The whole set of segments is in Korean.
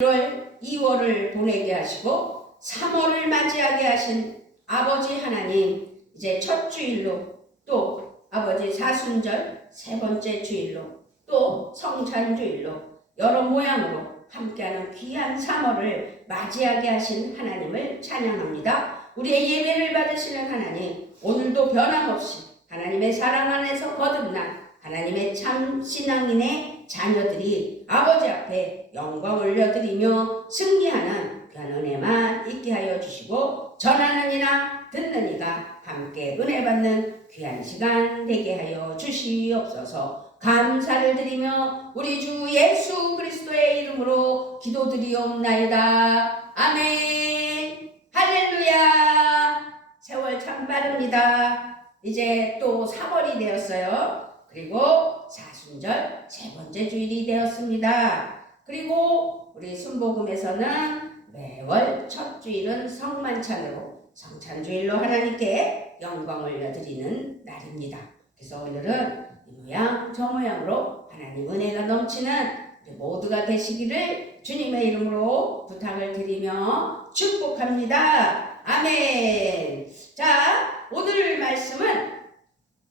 1월, 2월을 보내게 하시고 3월을 맞이하게 하신 아버지 하나님, 이제 첫 주일로 또 아버지 사순절 세 번째 주일로 또 성찬주일로 여러 모양으로 함께하는 귀한 3월을 맞이하게 하신 하나님을 찬양합니다. 우리의 예배를 받으시는 하나님, 오늘도 변함없이 하나님의 사랑 안에서 거듭난 하나님의 참 신앙인의 자녀들이 아버지 앞에 영광 올려드리며 승리하는 귀한 은혜만 있게 하여 주시고, 전하는 이나 듣는 이가 함께 은혜 받는 귀한 시간 되게 하여 주시옵소서. 감사를 드리며 우리 주 예수 그리스도의 이름으로 기도드리옵나이다. 아멘. 할렐루야. 세월 참 빠릅니다. 이제 또 4월이 되었어요. 그리고 사순절 세 번째 주일이 되었습니다. 그리고 우리 순복음에서는 매월 첫 주일은 성만찬으로 성찬주일로 하나님께 영광 올려드리는 날입니다. 그래서 오늘은 이 모양 저 모양으로 하나님 은혜가 넘치는 우리 모두가 되시기를 주님의 이름으로 부탁을 드리며 축복합니다. 아멘. 자, 오늘 말씀은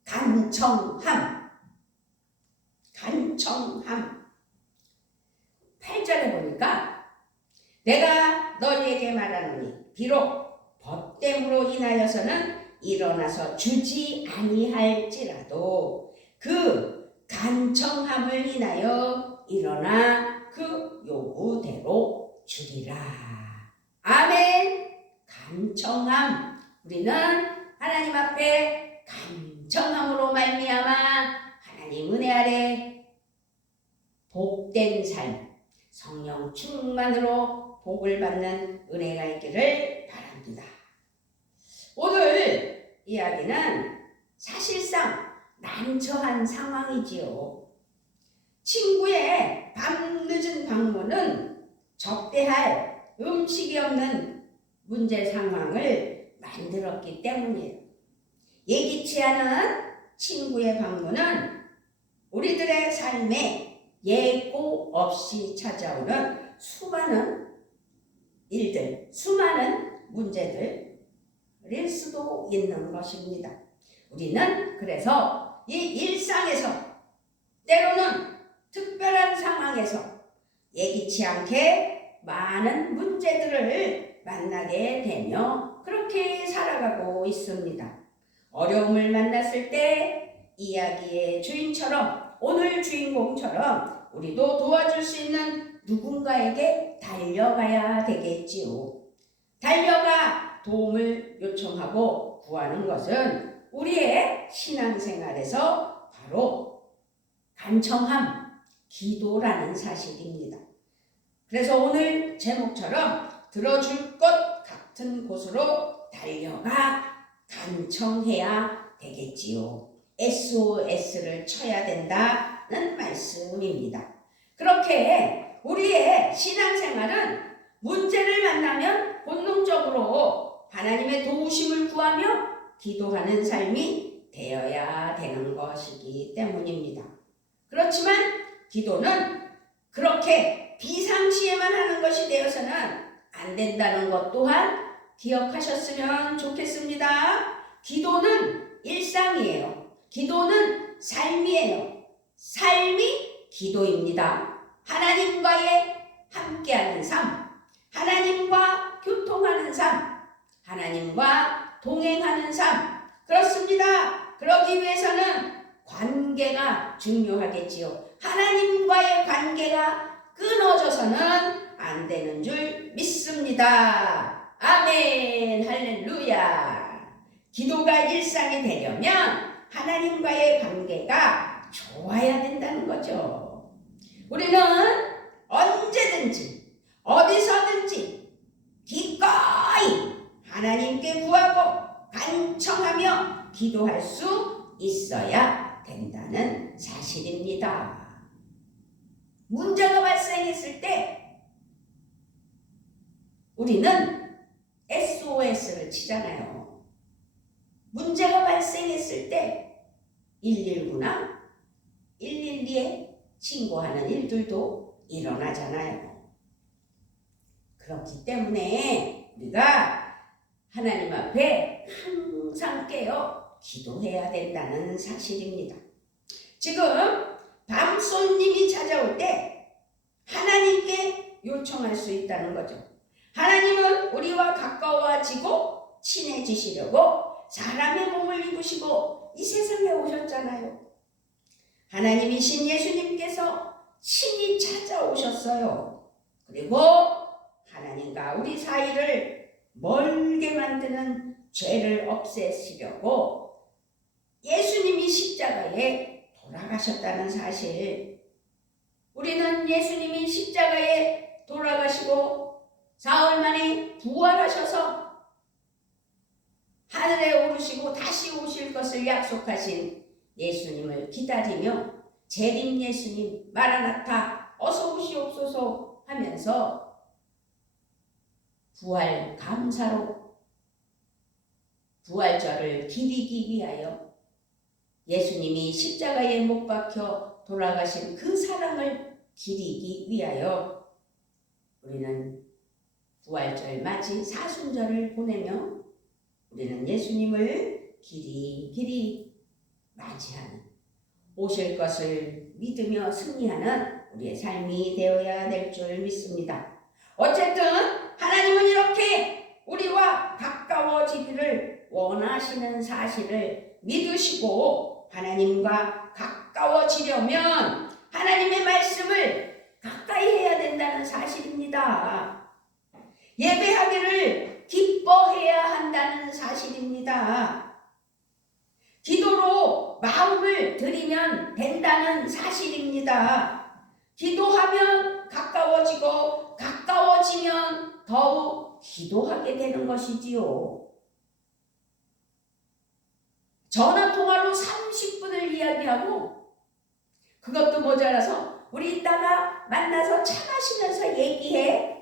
간청함. 8절에 보니까 내가 너희에게 말하노니 비록 벗됨으로 인하여서는 일어나서 주지 아니할지라도 그 간청함을 인하여 일어나 그 요구대로 주리라. 아멘. 간청함. 우리는 하나님 앞에 간청함으로 말미암아 하나님 은혜 아래 복된 삶, 성령 충만으로 복을 받는 은혜가 있기를 바랍니다. 오늘 이야기는 사실상 난처한 상황이지요. 친구의 밤늦은 방문은 접대할 음식이 없는 문제 상황을 만들었기 때문이에요. 예기치 않은 친구의 방문은 우리들의 삶에 예고 없이 찾아오는 수많은 일들, 수많은 문제들일 수도 있는 것입니다. 우리는 그래서 이 일상에서, 때로는 특별한 상황에서 예기치 않게 많은 문제들을 만나게 되며 그렇게 살아가고 있습니다. 어려움을 만났을 때 이야기의 주인처럼, 오늘 주인공처럼 우리도 도와줄 수 있는 누군가에게 달려가야 되겠지요. 달려가 도움을 요청하고 구하는 것은 우리의 신앙생활에서 바로 간청함, 기도라는 사실입니다. 그래서 오늘 제목처럼 들어줄 것 같은 곳으로 달려가 간청해야 되겠지요. SOS를 쳐야 된다는 말씀입니다. 그렇게 우리의 신앙생활은 문제를 만나면 본능적으로 하나님의 도우심을 구하며 기도하는 삶이 되어야 되는 것이기 때문입니다. 그렇지만 기도는 그렇게 비상시에만 하는 것이 되어서는 안 된다는 것 또한 기억하셨으면 좋겠습니다. 기도는 일상이에요. 기도는 삶이에요. 삶이 기도입니다. 하나님과의 함께하는 삶, 하나님과 교통하는 삶, 하나님과 동행하는 삶. 그렇습니다. 그러기 위해서는 관계가 중요하겠지요. 하나님과의 관계가 끊어져서는 안 되는 줄 믿습니다. 아멘. 할렐루야. 기도가 일상이 되려면 하나님과의 관계가 좋아야 된다는 거죠. 우리는 언제든지 어디서든지 기꺼이 하나님께 구하고 간청하며 기도할 수 있어야 된다는 사실입니다. 문제가 발생했을 때 우리는 SOS를 치잖아요. 문제가 발생했을 때 119나 112에 신고하는 일들도 일어나잖아요. 그렇기 때문에 우리가 하나님 앞에 항상 깨어 기도해야 된다는 사실입니다. 지금 밤손님이 찾아올 때 하나님께 요청할 수 있다는 거죠. 하나님은 우리와 가까워지고 친해지시려고 사람의 몸을 입으시고 이 세상에 오셨잖아요. 하나님이신 예수님께서 친히 찾아오셨어요. 그리고 하나님과 우리 사이를 멀게 만드는 죄를 없애시려고 예수님이 십자가에 돌아가셨다는 사실, 우리는 예수님이 십자가에 돌아가시고 사흘 만에 부활하셔서 하늘에 오르시고 다시 오실 것을 약속하신 예수님을 기다리며 재림 예수님 마라나타 어서 오시옵소서 하면서 부활 감사로 부활절을 기리기 위하여 예수님이 십자가에 못 박혀 돌아가신 그 사랑을 기리기 위하여 우리는 부활절 맞이 사순절을 보내며 우리는 예수님을 길이 맞이하는, 오실 것을 믿으며 승리하는 우리의 삶이 되어야 될 줄 믿습니다. 어쨌든 하나님은 이렇게 우리와 가까워지기를 원하시는 사실을 믿으시고 하나님과 가까워지려면 하나님의 말씀을 가까이 해야 된다는 사실입니다. 예배하기를 기뻐해야 한다는 사실입니다. 기도로 마음을 드리면 된다는 사실입니다. 기도하면 가까워지고 가까워지면 더욱 기도하게 되는 것이지요. 전화통화로 30분을 이야기하고 그것도 모자라서 우리 이따가 만나서 차 마시면서 얘기해.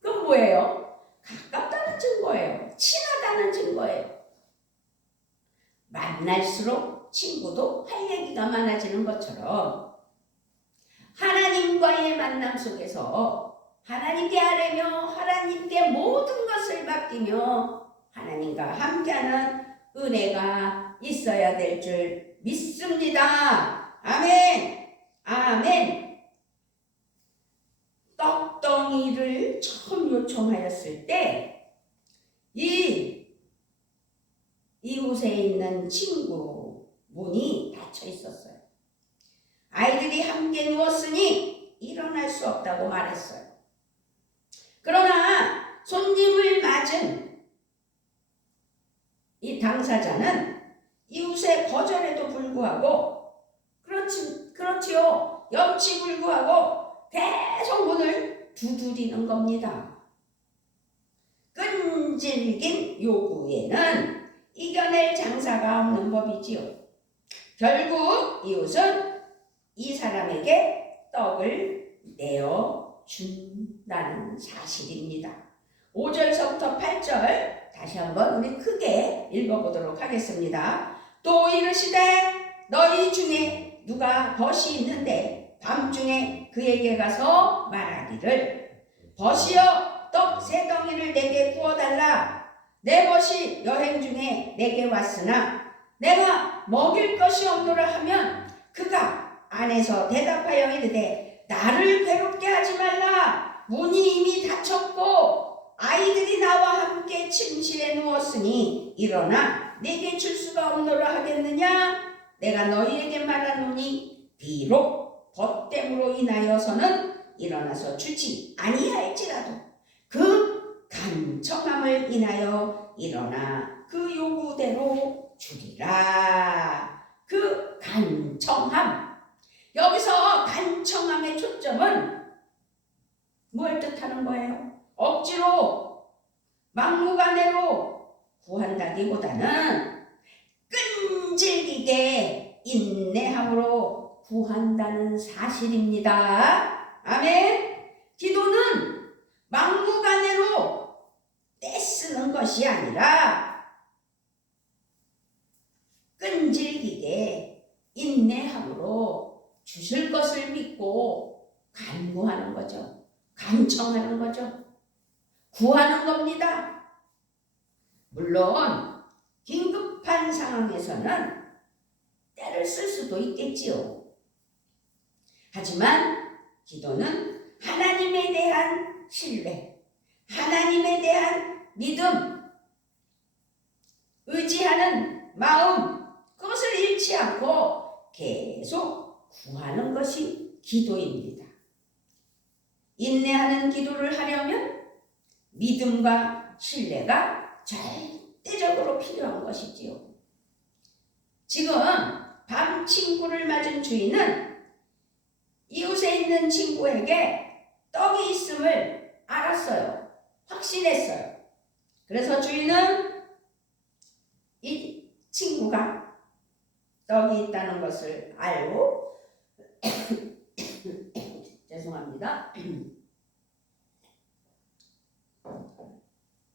그건 뭐예요? 가깝다는 증거예요. 친하다는 증거예요. 만날수록 친구도 할 얘기가 많아지는 것처럼 하나님과의 만남 속에서 하나님께 아뢰며 하나님께 모든 것을 맡기며 하나님과 함께하는 은혜가 있어야 될 줄 믿습니다. 아멘. 아멘. 떡덩이를 처음 요청하였을 때 이 이웃에 있는 친구 문이 닫혀 있었어요. 아이들이 함께 누웠으니 일어날 수 없다고 말했어요. 그러나 손님을 맞은 이 당사자는 이웃의 거절에도 불구하고 그렇지요. 염치 불구하고 계속 문을 두드리는 겁니다. 끈질긴 요구에는 이겨낼 장사가 없는 법이지요. 결국 이웃은 이 사람에게 떡을 내어준다는 사실입니다. 5절서부터 8절 다시 한번 우리 크게 읽어보도록 하겠습니다. 또 이르시되 너희 중에 누가 벗이 있는데 밤중에 그에게 가서 말하기를 벗이여 떡 3덩이를 내게 구워달라. 내 벗이 여행 중에 내게 왔으나 내가 먹일 것이 없노라 하면 그가 안에서 대답하여 이르되 나를 괴롭게 하지 말라. 문이 이미 닫혔고 아이들이 나와 함께 침실에 누웠으니 일어나 내게 줄 수가 없노라 하겠느냐. 내가 너희에게 말하노니 비록 벗됨으로 인하여서는 일어나서 주지 아니할지라도 그 간청함을 인하여 일어나 그 요구대로 주리라. 그 간청함, 여기서 간청함의 초점은 뭘 뜻하는 거예요? 억지로 막무가내로 구한다기보다는 끈질기게 인내함으로 구한다는 사실입니다. 아멘. 기도는 막무가내로 떼쓰는 것이 아니라 끈질기게 인내함으로 주실 것을 믿고 간구하는 거죠. 간청하는 거죠. 구하는 겁니다. 물론 긴급한 상황에서는 때를 쓸 수도 있겠지요. 하지만 기도는 하나님에 대한 신뢰, 하나님에 대한 믿음, 의지하는 마음, 그것을 잃지 않고 계속 구하는 것이 기도입니다. 인내하는 기도를 하려면 믿음과 신뢰가 절대적으로 필요한 것이지요. 지금 밤 친구를 맞은 주인은 이웃에 있는 친구에게 떡이 있음을 알았어요. 확신했어요. 그래서 주인은 이 친구가 떡이 있다는 것을 알고 죄송합니다.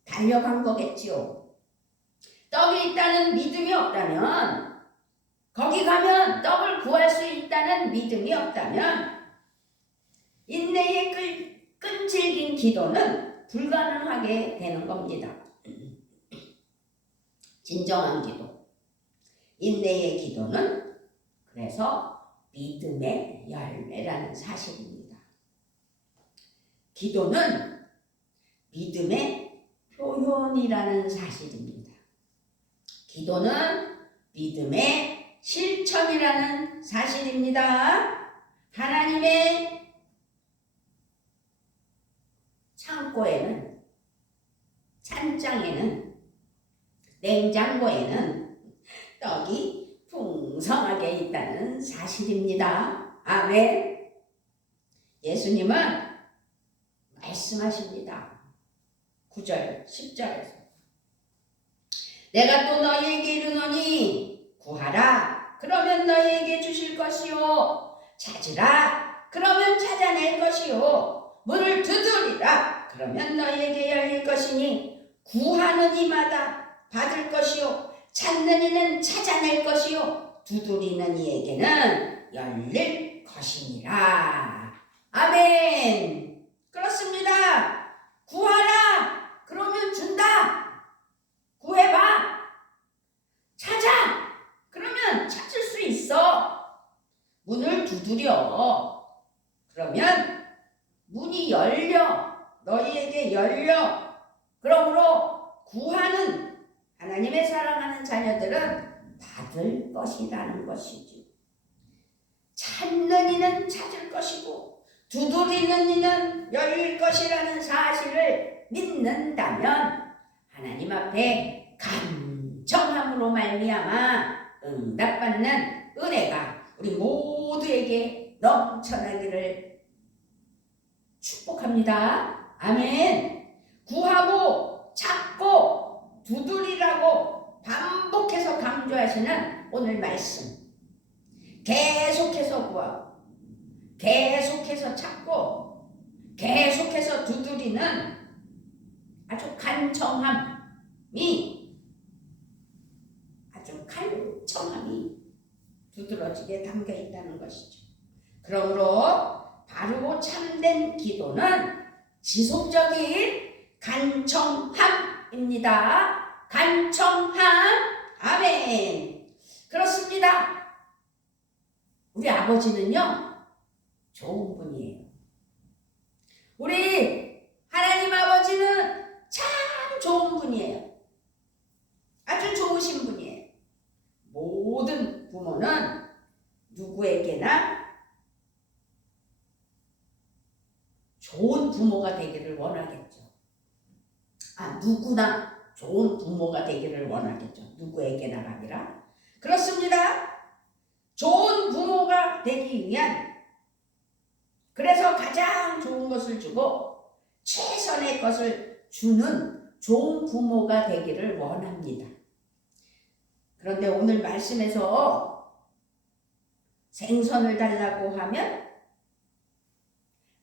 달려간 거겠지요. 떡이 있다는 믿음이 없다면, 거기 가면 떡을 구할 수 있다는 믿음이 없다면 인내의 끈질긴 기도는 불가능하게 되는 겁니다. 진정한 기도, 인내의 기도는 그래서 믿음의 열매라는 사실입니다. 기도는 믿음의 표현이라는 사실입니다. 기도는 믿음의 실천이라는 사실입니다. 하나님의 창고에는, 찬장에는, 냉장고에는 떡이 풍성하게 있다는 사실입니다. 아멘. 예수님은 말씀하십니다. 9절, 10절에서 내가 또 너희에게 이르노니 구하라 그러면 너희에게 주실 것이요 찾으라 그러면 찾아낼 것이요 문을 두드리라 그러면 너희에게 열릴 것이니 구하는 이마다 받을 것이요 찾는 이는 찾아낼 것이요 두드리는 이에게는 열릴 것이니라. 아멘. 그렇습니다. 구하라 그러면 준다. 구해봐. 찾아 그러면 찾을 수 있어. 문을 두드려 그러면 문이 열려. 너희에게 열려. 그러므로 구하는 하나님의 사랑하는 자녀들은 받을 것이라는 것이죠. 찾는 이는 찾을 것이고 두드리는 이는 열릴 것이라는 사실을 믿는다면 하나님 앞에 간청함으로 말미암아 응답받는 은혜가 우리 모두에게 넘쳐나기를 축복합니다. 아멘. 구하고 찾고 두드리라고 반복해서 강조하시는 오늘 말씀. 계속해서 구하고 계속해서 찾고 계속해서 두드리는 아주 간청함이 두드러지게 담겨 있다는 것이죠. 그러므로 바르고 참된 기도는 지속적인 간청함입니다. 간청함. 아멘. 그렇습니다. 우리 아버지는요 좋은 분이에요. 우리 하나님 아버지는 참 좋은 분이에요. 아주 좋으신 분이에요. 모든 부모는 누구에게나 좋은 부모가 되기를 원하겠죠. 누구나 좋은 부모가 되기를 원하겠죠. 누구에게나가 아니라. 그렇습니다. 좋은 부모가 되기 위한, 그래서 가장 좋은 것을 주고 최선의 것을 주는 좋은 부모가 되기를 원합니다. 그런데 오늘 말씀에서 생선을 달라고 하면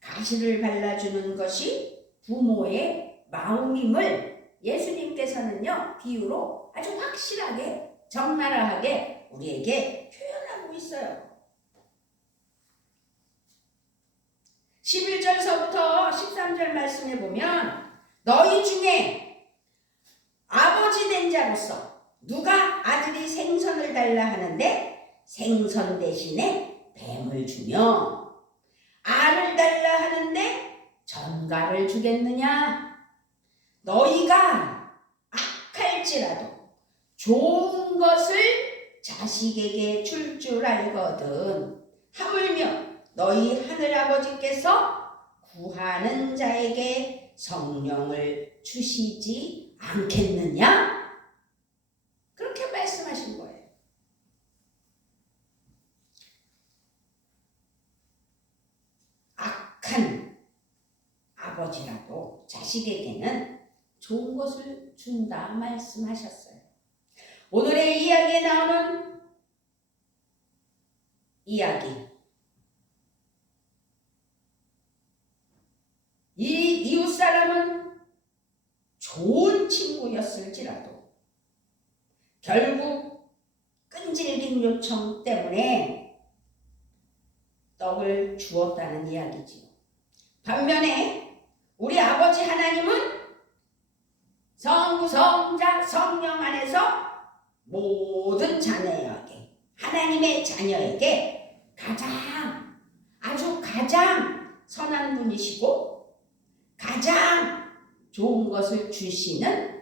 가시를 발라주는 것이 부모의 마음임을 예수님께서는요 비유로 아주 확실하게 적나라하게 우리에게 표현하고 있어요. 11절서부터 13절 말씀에 보면 너희 중에 아버지 된 자로서 누가 아들이 생선을 달라 하는데 생선 대신에 뱀을 주며 알을 달라 하는데 전갈을 주겠느냐? 너희가 악할지라도 좋은 것을 자식에게 줄 줄 알거든. 하물며 너희 하늘아버지께서 구하는 자에게 성령을 주시지 않겠느냐? 그렇게 말씀하신 거예요. 악한 아버지라도 자식에게는 좋은 것을 준다 말씀하셨어요. 오늘의 이야기에 나오는 이야기, 이 이웃 사람은 좋은 친구였을지라도 결국 끈질긴 요청 때문에 떡을 주었다는 이야기지요. 반면에 우리 아버지 하나님은 성부, 성자, 성령 안에서 모든 자녀에게, 하나님의 자녀에게 아주 가장 선한 분이시고 가장 좋은 것을 주시는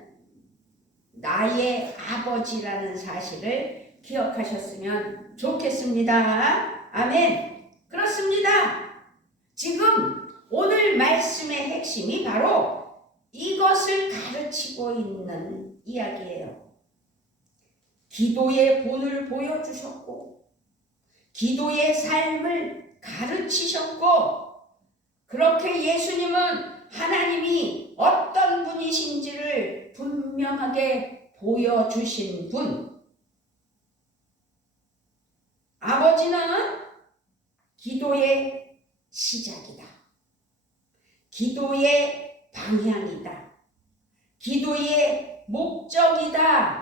나의 아버지라는 사실을 기억하셨으면 좋겠습니다. 아멘. 그렇습니다. 지금 오늘 말씀의 핵심이 바로 이것을 가르치고 있는 이야기예요. 기도의 본을 보여주셨고 기도의 삶을 가르치셨고 그렇게 예수님은 하나님이 어떤 분이신지를 분명하게 보여주신 분. 아버지는 기도의 시작이다. 기도의 방향이다. 기도의 목적이다.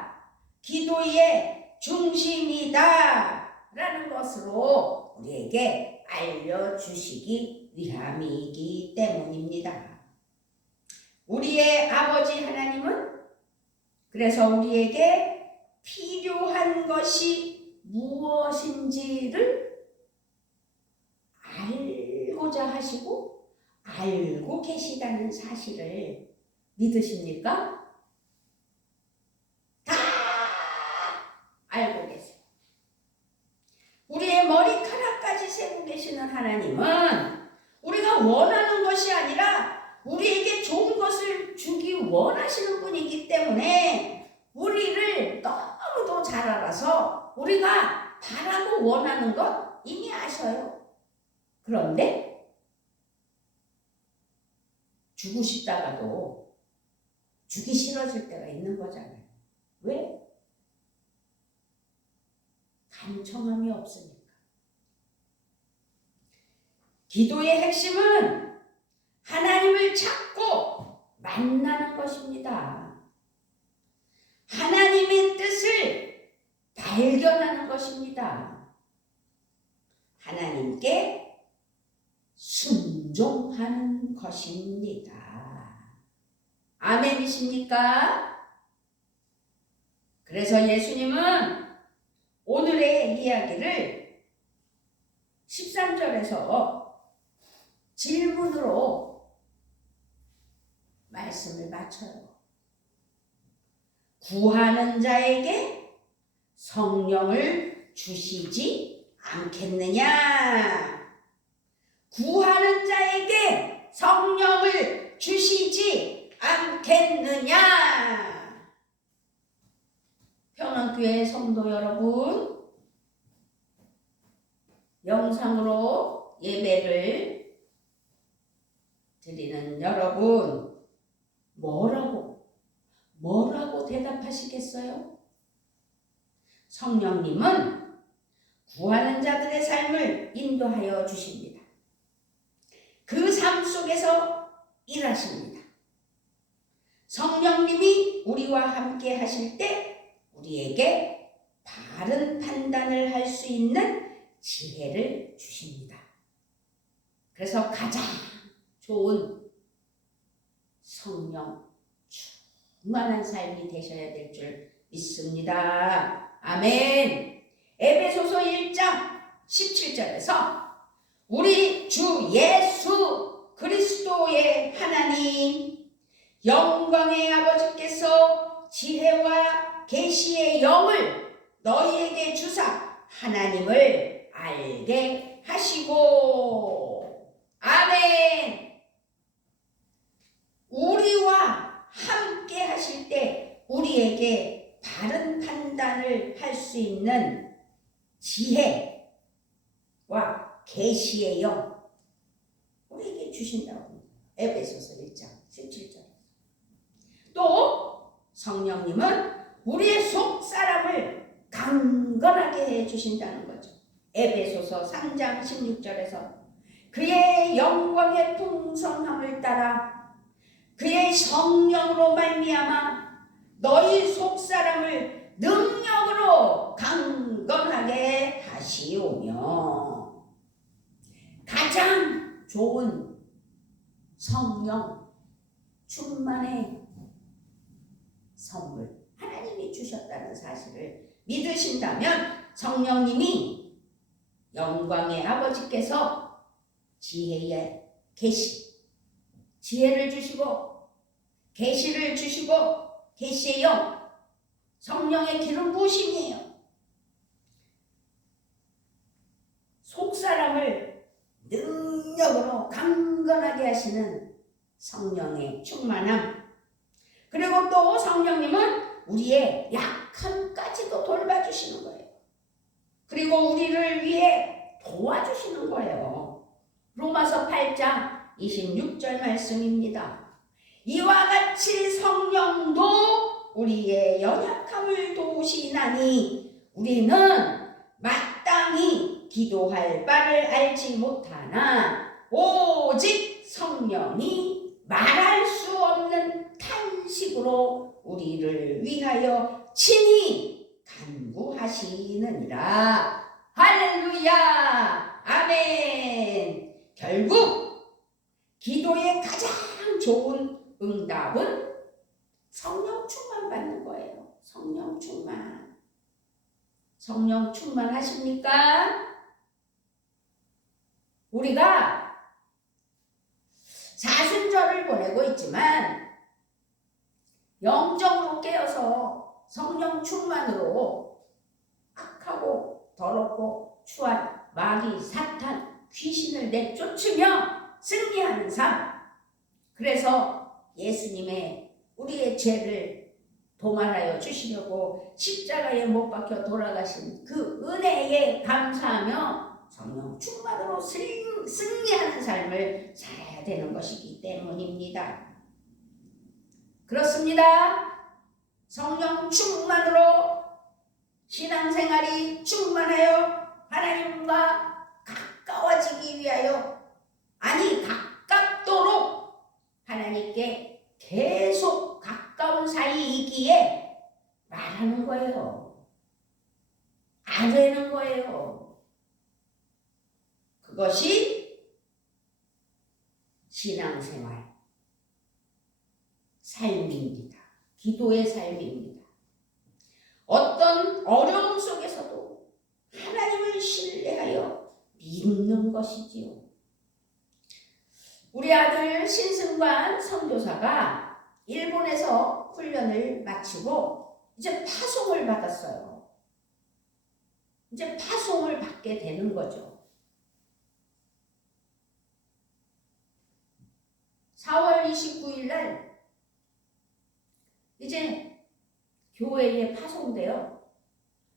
기도의 중심이다. 라는 것으로 우리에게 알려주시기 위함이기 때문입니다. 우리의 아버지 하나님은 그래서 우리에게 필요한 것이 무엇인지를 알고자 하시고 알고 계시다는 사실을 믿으십니까? 다 알고 계세요. 우리의 머리카락까지 세고 계시는 하나님은 우리가 원하는 것이 아니라 우리에게 좋은 것을 주기 원하시는 분이기 때문에 우리를 너무도 잘 알아서 우리가 바라고 원하는 것 이미 아셔요. 그런데 주고 싶다가도 주기 싫어질 때가 있는 거잖아요. 왜? 간청함이 없으니까. 기도의 핵심은 하나님을 찾고 만나는 것입니다. 하나님의 뜻을 발견하는 것입니다. 하나님께 순종하는 것입니다. 아멘이십니까? 그래서 예수님은 오늘의 이야기를 13절에서 질문으로 말씀을 마쳐요. 구하는 자에게 성령을 주시지 않겠느냐? 구하는 자에게 성령을 주시지 않겠느냐? 평안교회 성도 여러분, 영상으로 예배를 드리는 여러분, 뭐라고 대답하시겠어요? 성령님은 구하는 자들의 삶을 인도하여 주십니다. 그 삶 속에서 일하십니다. 성령님이 우리와 함께 하실 때 우리에게 바른 판단을 할 수 있는 지혜를 주십니다. 그래서 가장 좋은 성령 충만한 삶이 되셔야 될 줄 믿습니다. 아멘. 에베소서 1장 17절에서 우리 주 예수 그리스도의 하나님 영광의 아버지께서 지혜와 계시의 영을 너희에게 주사 하나님을 알게 하시고. 아멘. 우리와 함께 하실 때 우리에게 바른 판단을 할 수 있는 지혜와 계시의 영 우리에게 주신다고. 에베소서 1장 17절. 또 성령님은 우리의 속사람을 강건하게 해주신다는 거죠. 에베소서 3장 16절에서 그의 영광의 풍성함을 따라 그의 성령으로 말미암아 너희 속사람을 능력으로 강건하게 하시오며. 가장 좋은 성령 충만의 선물 하나님이 주셨다는 사실을 믿으신다면 성령님이 영광의 아버지께서 지혜의 계시, 지혜를 주시고 계시를 주시고 계시의 영, 성령의 기름 부으심이에요. 속사람을 능력으로 강건하게 하시는 성령의 충만함. 그리고 또 성령님은 우리의 약함까지도 돌봐주시는 거예요. 그리고 우리를 위해 도와주시는 거예요. 로마서 8장 26절 말씀입니다. 이와 같이 성령도 우리의 연약함을 도우시나니 우리는 마땅히 기도할 바를 알지 못하나 오직 성령이 말할 수 없는 탄식으로 우리를 위하여 친히 간구하시느니라. 할렐루야. 아멘. 결국 기도의 가장 좋은 응답은 성령 충만 받는 거예요. 성령 충만. 성령 충만하십니까? 우리가 사순절을 보내고 있지만 영적으로 깨어서 성령 충만으로 악하고 더럽고 추한 마귀, 사탄, 귀신을 내쫓으며 승리하는 삶. 그래서 예수님의 우리의 죄를 도말하여 주시려고 십자가에 못 박혀 돌아가신 그 은혜에 감사하며 성령 충만으로 승리하는 삶을 살아야 되는 것이기 때문입니다. 그렇습니다. 성령 충만으로 신앙생활이 충만하여 하나님과 가까워지기 위하여, 아니 가깝도록 하나님께 계속 가까운 사이이기에 말하는 거예요. 아뢰는 거예요. 그것이 신앙생활, 삶입니다. 기도의 삶입니다. 어떤 어려움 속에서도 하나님을 신뢰하여 믿는 것이지요. 우리 아들 신승관 선교사가 일본에서 훈련을 마치고 이제 파송을 받았어요. 이제 파송을 받게 되는 거죠. 4월 29일 날 이제 교회에 파송되어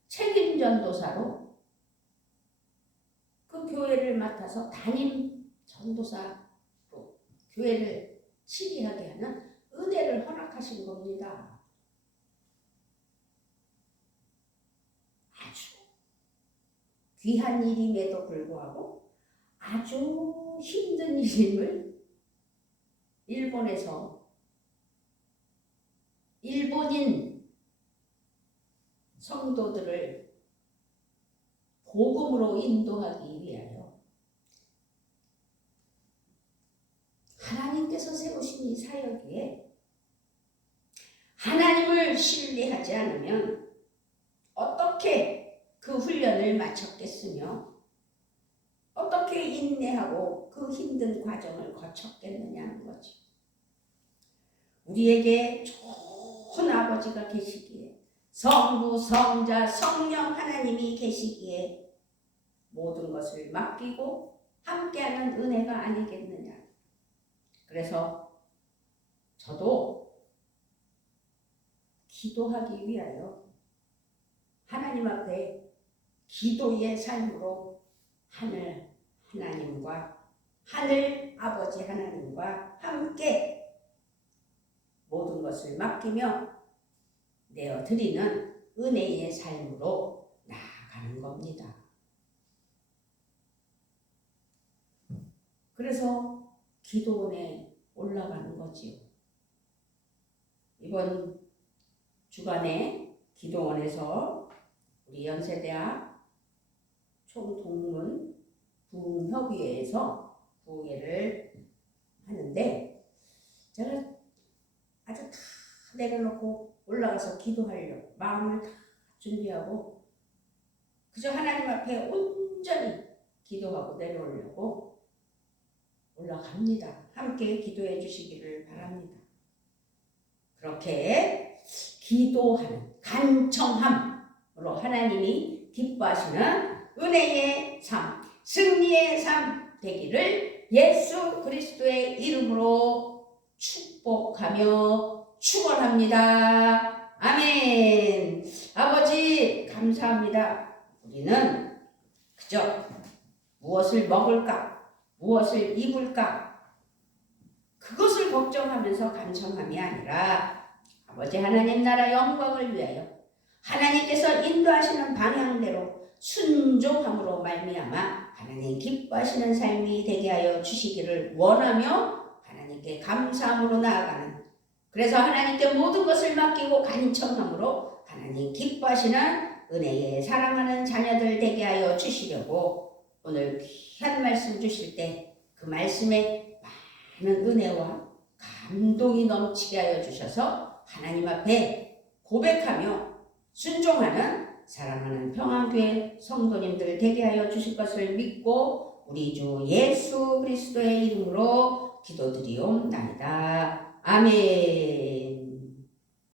책임 전도사로 그 교회를 맡아서 담임 전도사로 교회를 치리하게 하는 은혜를 허락하신 겁니다. 아주 귀한 일임에도 불구하고 아주 힘든 일임을 일본에서 일본인 성도들을 복음으로 인도하기 위하여 하나님께서 세우신 이 사역에 하나님을 신뢰하지 않으면 어떻게 그 훈련을 마쳤겠으며 어떻게 인내하고 그 힘든 과정을 거쳤겠느냐는 거지. 우리에게 좋은 아버지가 계시기에 성부, 성자, 성령 하나님이 계시기에 모든 것을 맡기고 함께하는 은혜가 아니겠느냐. 그래서 저도 기도하기 위하여 하나님 앞에 기도의 삶으로 하늘 아버지 하나님과 함께 모든 것을 맡기며 내어드리는 은혜의 삶으로 나아가는 겁니다. 그래서 기도원에 올라가는 거지요. 이번 주간에 기도원에서 우리 연세대학 총동문 부흥협의회에서 부흥회를 하는데 제가 아주 다 내려놓고 올라가서 기도하려고 마음을 다 준비하고 그저 하나님 앞에 온전히 기도하고 내려오려고 올라갑니다. 함께 기도해 주시기를 바랍니다. 그렇게 기도하는 간청함으로 하나님이 기뻐하시는 은혜의 삶, 승리의 삶 되기를 예수 그리스도의 이름으로 축복하며 축원합니다. 아멘. 아버지 감사합니다. 우리는 그저 무엇을 먹을까, 무엇을 입을까 그것을 걱정하면서 간청함이 아니라 아버지 하나님 나라 영광을 위하여 하나님께서 인도하시는 방향대로 순종함으로 말미암아 하나님 기뻐하시는 삶이 되게 하여 주시기를 원하며 하나님께 감사함으로 나아가는, 그래서 하나님께 모든 것을 맡기고 간청함으로 하나님 기뻐하시는 은혜에 사랑하는 자녀들 되게 하여 주시려고 오늘 귀한 말씀 주실 때 그 말씀에 많은 은혜와 감동이 넘치게 하여 주셔서 하나님 앞에 고백하며 순종하는 사랑하는 평안교회 성도님들 되게 하여 주실 것을 믿고 우리 주 예수 그리스도의 이름으로 기도드리옵나이다. 아멘.